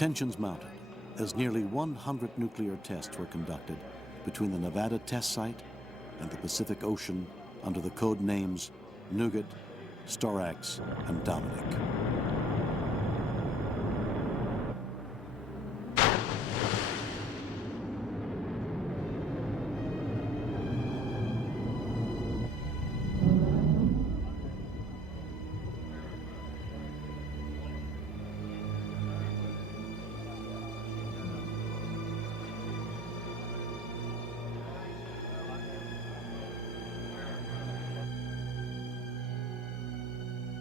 Tensions mounted as nearly 100 nuclear tests were conducted between the Nevada test site and the Pacific Ocean under the code names Nougat, Storax, and Dominic.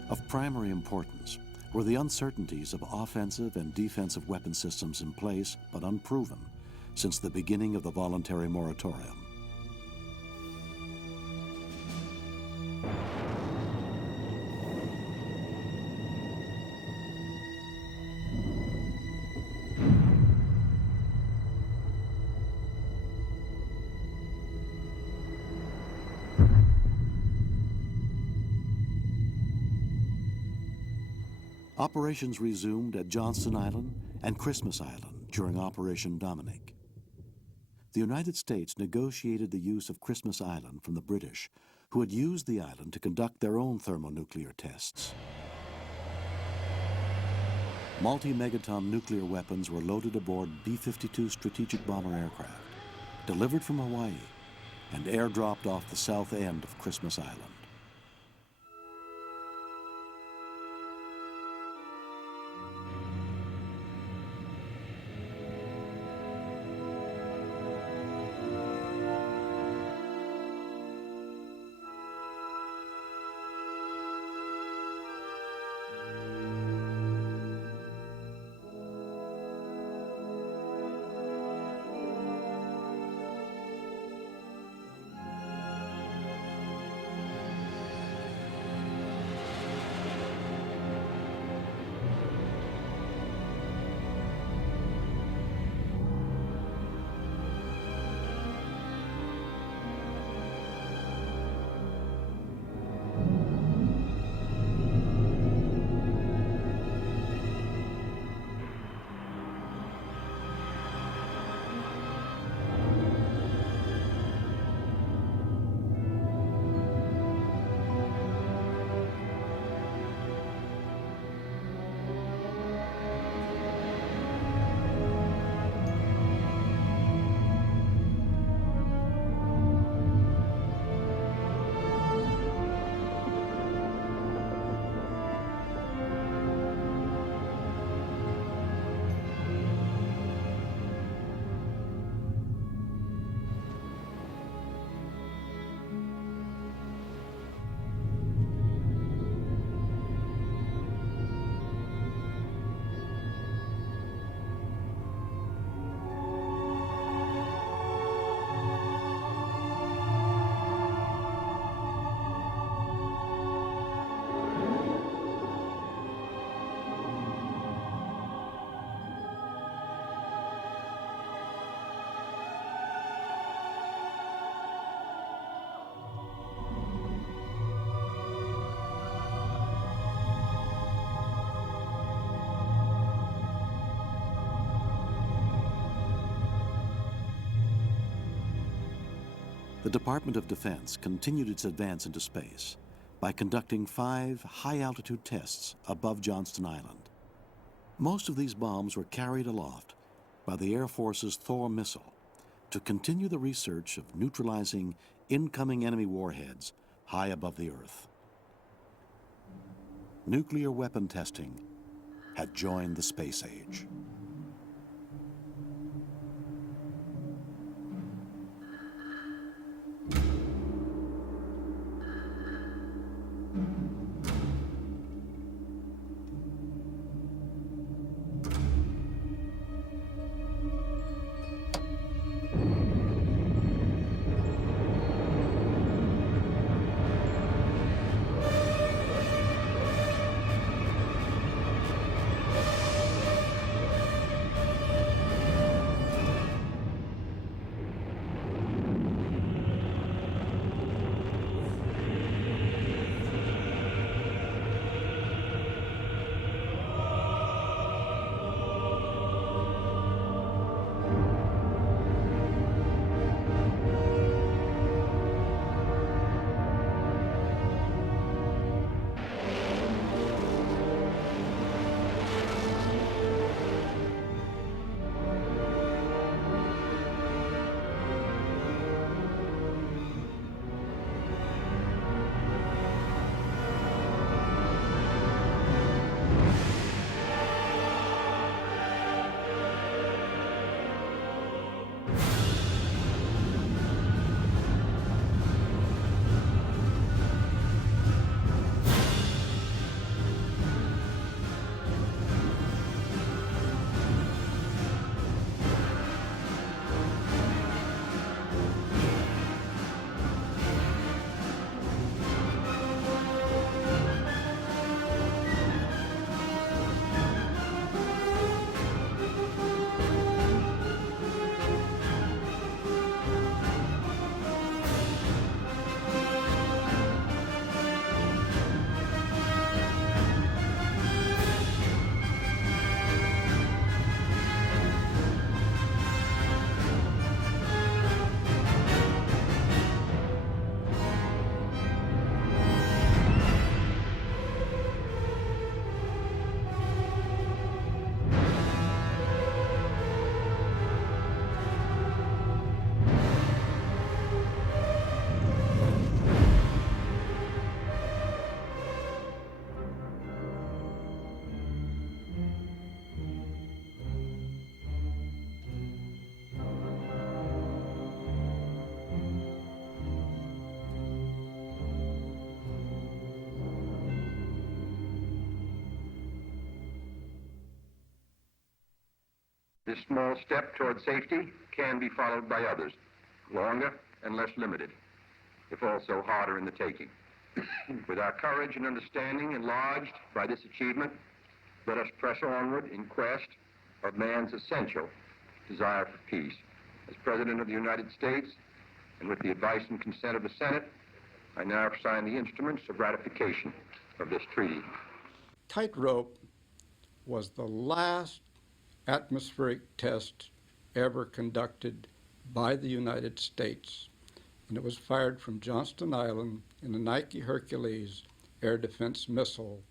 Of primary importance were the uncertainties of offensive and defensive weapon systems in place but unproven since the beginning of the voluntary moratorium. Operations resumed at Johnston Island and Christmas Island during Operation Dominic. The United States negotiated the use of Christmas Island from the British, who had used the island to conduct their own thermonuclear tests. Multi-megaton nuclear weapons were loaded aboard B-52 strategic bomber aircraft, delivered from Hawaii, and airdropped off the south end of Christmas Island. The Department of Defense continued its advance into space by conducting 5 high-altitude tests above Johnston Island. Most of these bombs were carried aloft by the Air Force's Thor missile to continue the research of neutralizing incoming enemy warheads high above the Earth. Nuclear weapon testing had joined the space age. This small step toward safety can be followed by others, longer and less limited, if also harder in the taking. With our courage and understanding enlarged by this achievement, let us press onward in quest of man's essential desire for peace. As President of the United States, and with the advice and consent of the Senate, I now sign the instruments of ratification of this treaty. Tightrope was the last atmospheric test ever conducted by the United States, and it was fired from Johnston Island in a Nike Hercules air defense missile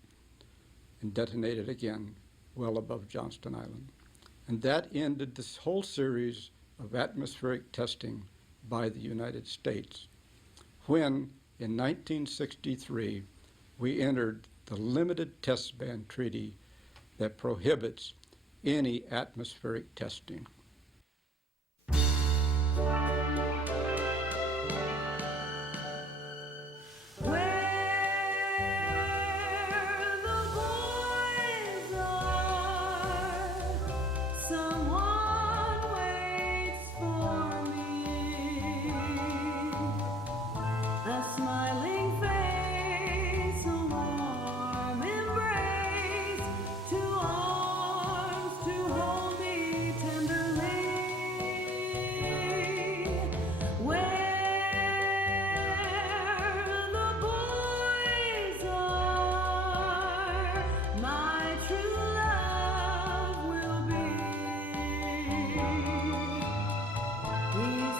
and detonated again well above Johnston Island. And that ended this whole series of atmospheric testing by the United States, when in 1963 we entered the Limited Test Ban Treaty that prohibits any atmospheric testing.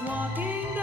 Walking